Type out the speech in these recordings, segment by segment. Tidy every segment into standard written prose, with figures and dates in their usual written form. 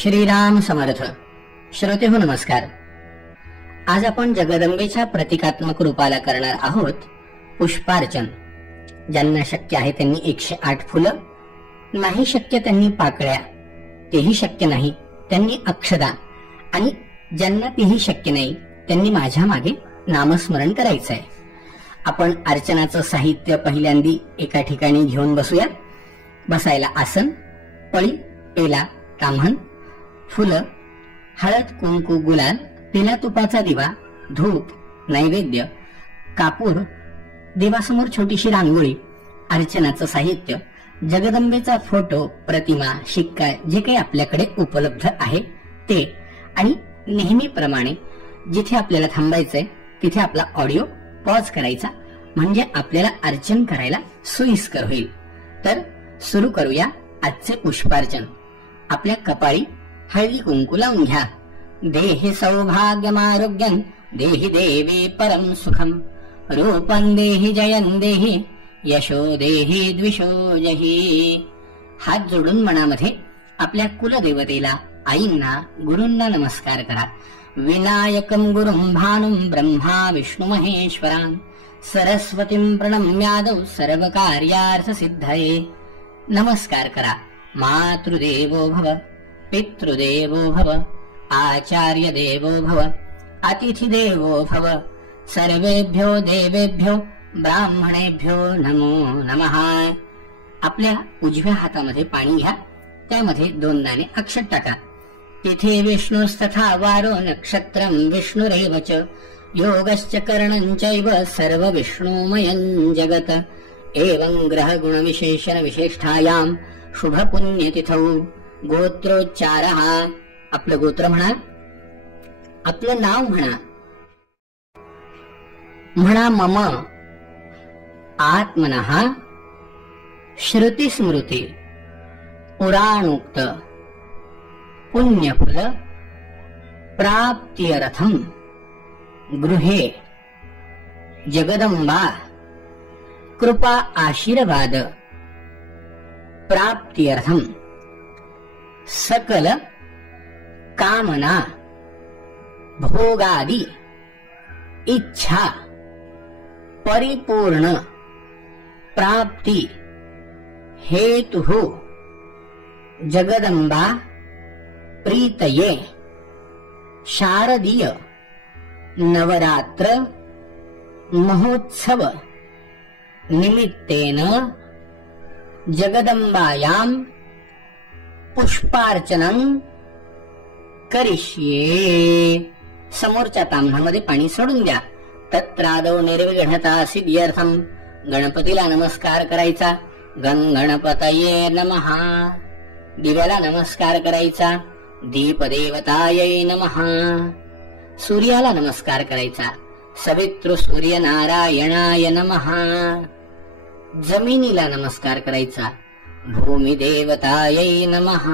श्रीराम समर्थ. श्रोते हो नमस्कार. आज आपण जगदंबेच्या प्रतिकात्मक रूपाला करणार आहोत पुष्पार्चन. ज्यांना शक्य आहे त्यांनी 108 फुलं, नाही शक्य त्यांनी पाकळ्या, तेही शक्य नाही त्यांनी अक्षदा, आणि ज्यांना तेही शक्य नाही त्यांनी माझ्या मागे नामस्मरण करायचं आहे. आपण अर्चनाचं साहित्य पहिल्यांदी एका ठिकाणी घेऊन बसूया. बसायला आसन, पळी, पेला, ताम्हण, फुलं, हळद, कुंकू, गुलाल, तेला तुपाचा दिवा, धूप, नैवेद्य, कापूर, देवासमोर छोटीशी रांगोळी, अर्चनाचं साहित्य, जगदंबेचा फोटो, प्रतिमा, शिक्का, जे काही आपल्याकडे उपलब्ध आहे ते, आणि नेहमीप्रमाणे जिथे आपल्याला थांबायचंय तिथे आपला ऑडिओ पॉज करायचा, म्हणजे आपल्याला अर्चन करायला सोयीस्कर होईल. तर सुरू करूया आजचे पुष्पार्चन. आपल्या कपाळी हळदी कुंकू लावून घ्या. देहि सौभाग्यमारोग्यं देहि देवी परम सुखम, रूपं देहि जयं देहि यशो देहि द्विषो जहि. हात जोडून मनामध्ये आपल्या कुलदेवतेला, आईंना, गुरूंना नमस्कार करा. विनायकं गुरुं भानुं ब्रह्मा विष्णु महेश्वरान्, सरस्वतीं प्रणम्यादौ सर्वकार्यार्थ सिद्धये. नमस्कार करा. मातृदेवो भव, पितृदेवो भव, आचार्य देवो भव, अतिथि देवो भव, सर्वेभ्यो देवेभ्यो ब्राह्मणेभ्यो नमो नमः. आपल्या उजव्या हातामध्ये पाणी घ्या. त्यामध्ये 2 दाणे अक्षत टाका. तिथे विष्णुस्तथा वारो नक्षत्रं विष्णुरेव च, योगश्च करणं चैव सर्व विष्णुमयं जगत. एवं ग्रह गुण विशेषण विशेष्ठायां शुभ पुण्य तिथौ गोत्रोच्चार. आपलं गोत्र म्हणा, आपलं नाव म्हणा. म्हणा मम आत्मनः श्रुती स्मृती पुराणोक्त पुण्यफल प्राप्त्यर्थम गृहे जगदंबा कृपा आशीर्वाद प्राप्त्यर्थम सकल कामना भोगादि इच्छा परिपूर्ण प्राप्ति हेतुः जगदंबा प्रीतये शारदीय नवरात्र महोत्सव निमित्तेन जगदंबायां पुष्पार्चनं करिष्ये. समोरच्या ताम्हणामध्ये पाणी सोडून द्या. तत्रादौ निर्विघ्नता सिद्ध्यर्थम गणपतीला नमस्कार करायचा. गणपतये नमः. दिव्याला नमस्कार करायचा. दीपदेवतायै नमः. सूर्याला नमस्कार करायचा. सवितृ सूर्य नारायणाय नमः. जमिनीला नमस्कार करायचा. भूमी देवतायै नमः.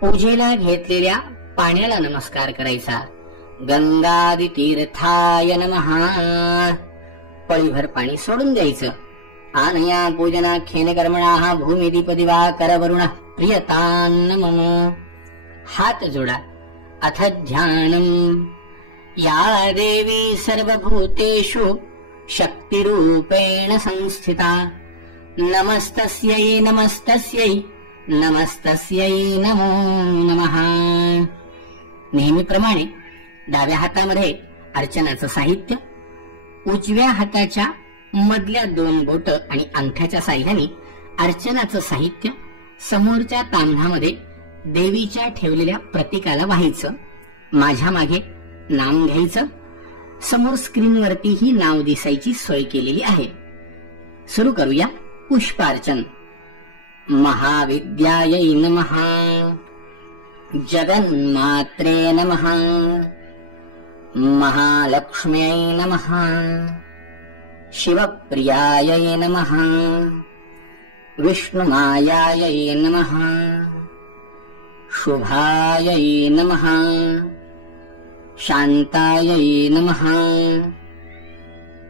पूजेला घेतलेल्या पाण्याला नमस्कार करायचा. गंगादि तीर्थाय नमः. पळीभर पाणी सोडून द्यायचं. आनया पूजनाख्येन कर्मणाः भूमी दीप दिवाकर वरुणः प्रियतान् मम. हात जोडा. अथ ध्यानम्. या देवी सर्वभूतेषु शक्तिरूपेण संस्थिता, नमस्तस्यै नमस्तस्यै नमस्तस्यै नमो नमः. नेहमीप्रमाणे डाव्या हातामध्ये अर्चनाचं साहित्य, उजव्या हाताच्या मधल्या 2 बोट आणि अंगठ्याच्या साह्याने अर्चनाचं साहित्य समोरच्या ताम्हणामध्ये देवीच्या ठेवलेल्या प्रतीकाला व्हायचं. माझ्या मागे नाम घ्यायचं. समोर स्क्रीनवरती ही नाव दिसायची सोय केलेली आहे. सुरू करूया पुष्पार्चन. महाविद्यायै नमः. जगन्मात्रे नमः. महालक्ष्म्यै नमः. शिवप्रियायै नमः. विष्णुमायायै नमः. शुभायै नमः. शांतायै नमः.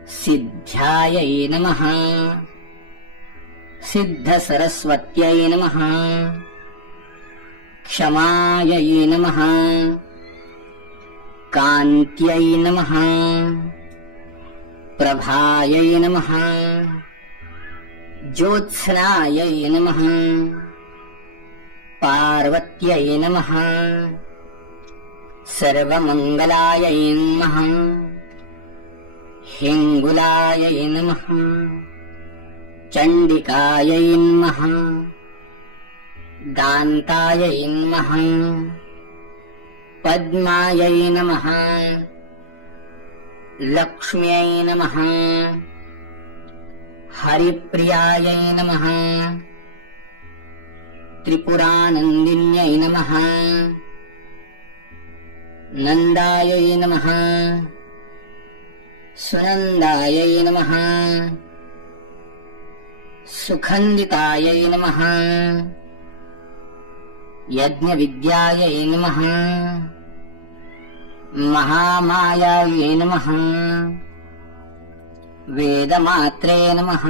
सिद्ध्यायै नमः. सिद्ध सरस्वत्यै नमः. क्षमायै नमः कान्त्यै नमः प्रभायै नमः ज्योत्स्नायै नमः पार्वत्यै नमः सर्वमङ्गलायै नमः हिङ्गुलायै नमः चण्डिकायै नमः दान्तायै नमः पद्मायै नमः लक्ष्म्यै नमः हरिप्रियायै नमः त्रिपुरानन्दिन्यै नमः नन्दायै नमः सुनन्दायै नमः सुखन्दितायै नमः यज्ञविद्यायै नमः महामायायै नमः वेदमात्रे नमः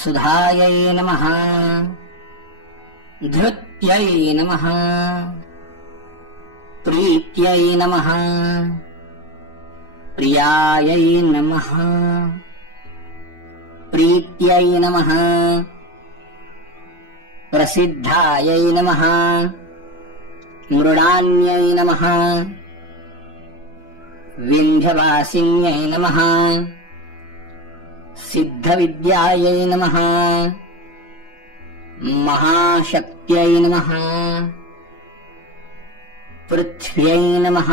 सुधायै नमः धृत्यै नमः प्रीत्यै नमः प्रियायै नमः प्रीत्यै नमः प्रसिद्धायै नमः मृडान्यै नमः विन्ध्यवासिन्यै नमः सिद्धविद्यायै नमः महाशक्त्यै नमः पृथ्व्यै नमः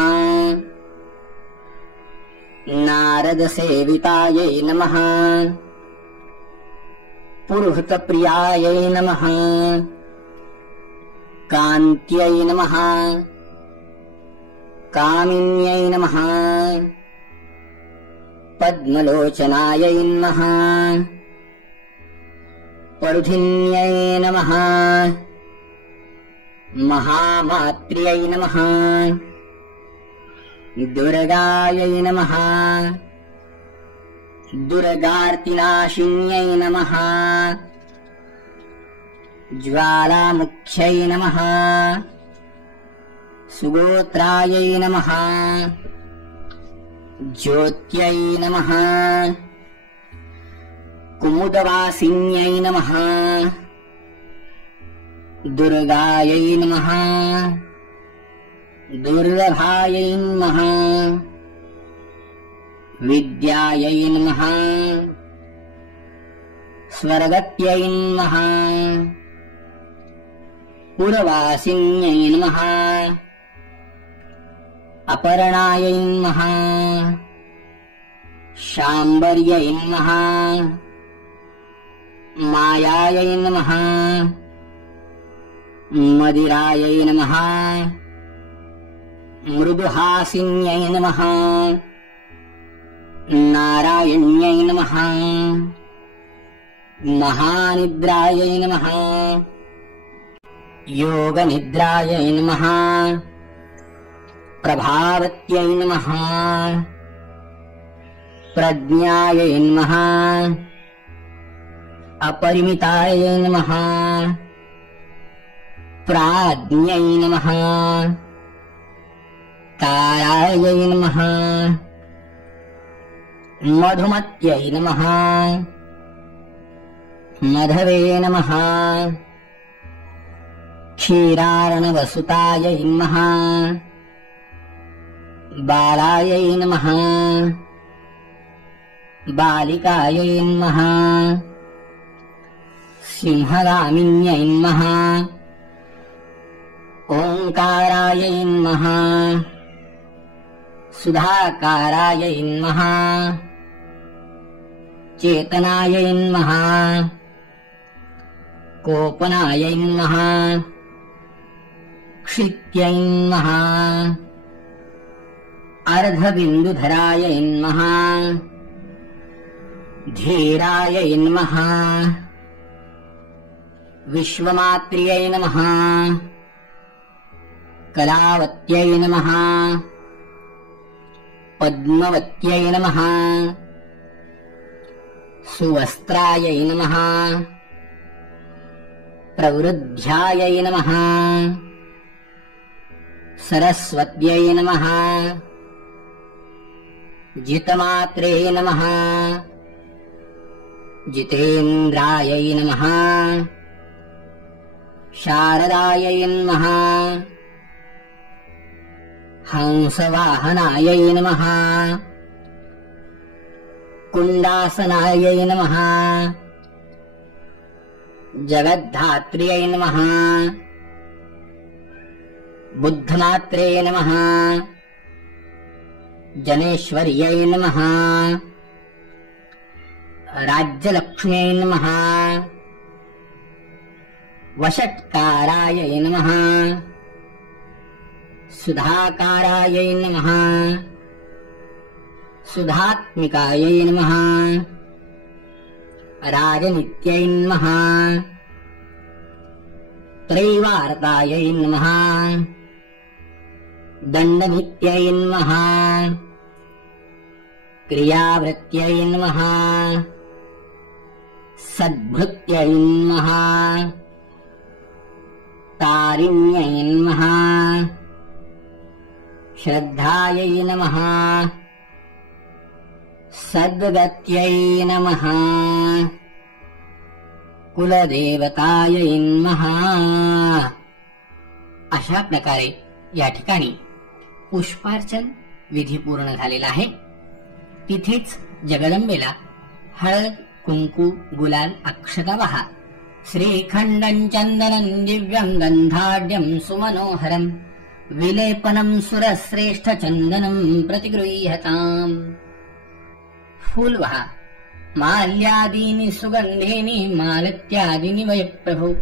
नारदसेवितायै नमः पुरुहूतप्रियायै नमः कान्त्यै नमः कामिन्यै नमः पद्मलोचनायै नमः परुधिन्यै नमः महामात्र्यै नमः दुर्गायै नमः दुर्गार्तिनाशिन्यै नमः ज्वालामुख्यै नमः सुगोत्रायै नमः ज्योत्यै नमः कुमुदवासिन्यै नमः दुर्गायै नमः दुर्लभायै नमः विद्यायै नमः स्वर्गत्यै नमः पुरवासिन्यै नमः अपर्णायै नमः शाम्बर्यै नमः मायायै नमः मदिरायै नमः मृदुहासिन्यै नमः नारायण्यै नमः महानिद्रायै नमः योगनिद्रायै नमः प्रभावत्यै नमः प्रज्ञायै नमः अपरिमितायै नमः प्राज्ञै नमः कालायै नमः मधुमत्यै नमः मधवे नमः क्षीरार्णवसुतायै नमः बालायै नमः बालिकायै नमः सिंहगामिन्यै नमः ओंकारायै नमः सुधाकारायै नमः चेतनायै नमः कोपनायै नमः क्षित्यै नमः अर्धबिन्दुधरायै नमः धीरायै नमः विश्वमात्र्यै नमः कलावत्यै नमः पद्मवत्यै नमः सुवस्त्रायै नमः प्रवृद्ध्यायै नमः सरस्वत्यै नमः जितमात्रे नमः जितेन्द्रायै नमः शारदायै नमः हंसवाहनायै नमः कुण्डासनायै नमः जगद्धात्र्यै नमः बुद्धमात्रे नमः जनेश्वर्यै नमः राज्यलक्ष्म्यै नमः वषट्कारायै नमः सुधाकारायै नमः सुधात्मिकायै नमः राजनित्यै नमः त्रैवार्तायै नमः दण्डनित्यै नमः क्रियावृत्त्यै नमः सद्भृत्यै नमः तारिण्यै नमः श्रद्धायै नमः सद्गत्यै नमः कुलदेवतायै नमः. अशा प्रकारे या ठिकाणी पुष्पार्चन विधी पूर्ण झालेला आहे. तिथेच जगदंबेला हळद, कुंकू, गुलाल, अक्षता वाहा. श्रीखंडं चंदनं दिव्यं गंधाढ्यं सुमनोहरं विलेपनं सुरश्रेष्ठ चंदनं प्रतिगृह्यताम्. फूल वहा. माल्यादीनि सुगंधीनि मालत्यादीनि वै प्रभो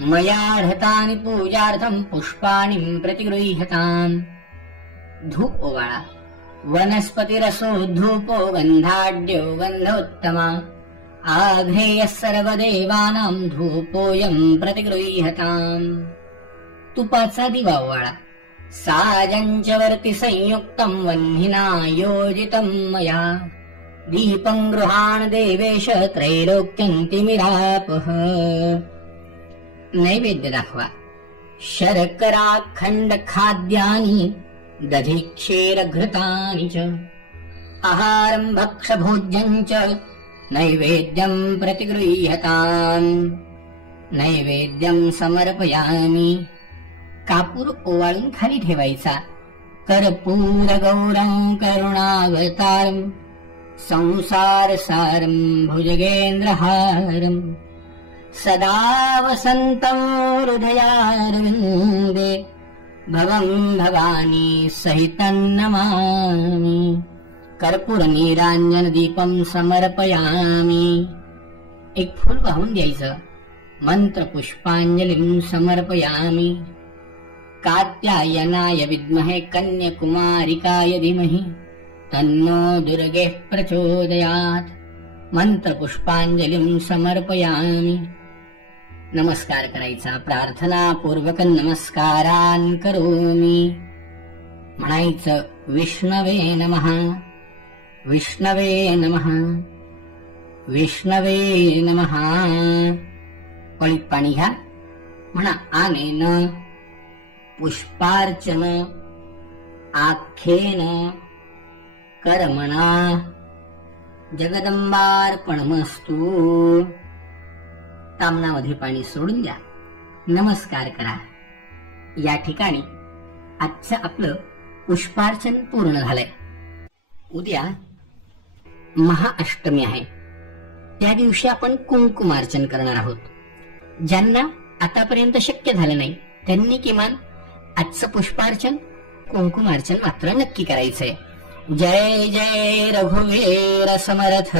मया हृतानि पूजार्थं पुष्पाणि प्रतिगृह्यताम्. धूप ओवाळा. वनस्पतिरसो धूपो गंधाढ्यो गंधोत्तमा आघ्रेयः सर्वदेवानां धूपोऽयं प्रतिगृह्यताम्. तुपाचा दिवा ओवाळा. साजंचवर्ति संयुक्तं वह्निना योजितं मया दीपं गृहाण देवेश त्रैलोक्यन्तिमिरापः. नैवेद्य दाखवा. शर्कराखंड खाद्यानि दधी क्षीर घृतानि च आहारं भक्षभोज्यं च नैवेद्यं प्रतिगृह्यताम्. नैवेद्यं समर्पयामि. कापूर ओवाळून खाली ठेवायचा. कर्पूर गौरं करुणावतारं संसारसारं भुजगेन्द्रहारं सदा वसन्तं हृदयारविन्दे भवं भवानी सहितं नमामि. कर्पूर नीरांजन दीपं समर्पयामि. एक फूल वाहून द्यायचं. मंत्र पुष्पांजलिं समर्पयामि. कात्यायनाय विद्महे कन्याकुमारिकाय धीमहि तन्नो दुर्गे प्रचोदयात्. मंत्र पुष्पांजलिं समर्पयामि. नमस्कार करायचा. प्रार्थना पूर्वक नमस्कारान करोमि. म्हणायचं विष्णवे नमः विष्णवे नमः विष्णवे नमः. पळीत पाणी घ्या. म्हणा आनेन पुष्पार्चन आख्येन कर्मणा जगदंबार्पणमस्तु. तामणामध्ये पाणी सोडून द्या. नमस्कार करा. या ठिकाणी आजचं आपलं पुष्पार्चन पूर्ण झालंय. उद्या महाअष्टमी आहे. त्या दिवशी आपण कुंकुमार्चन करणार आहोत. ज्यांना आतापर्यंत शक्य झालं नाही त्यांनी किमान आजचं पुष्पार्चन कुंकुमार्चन मात्र नक्की करायचंय. जय जय रघुवीर समर्थ.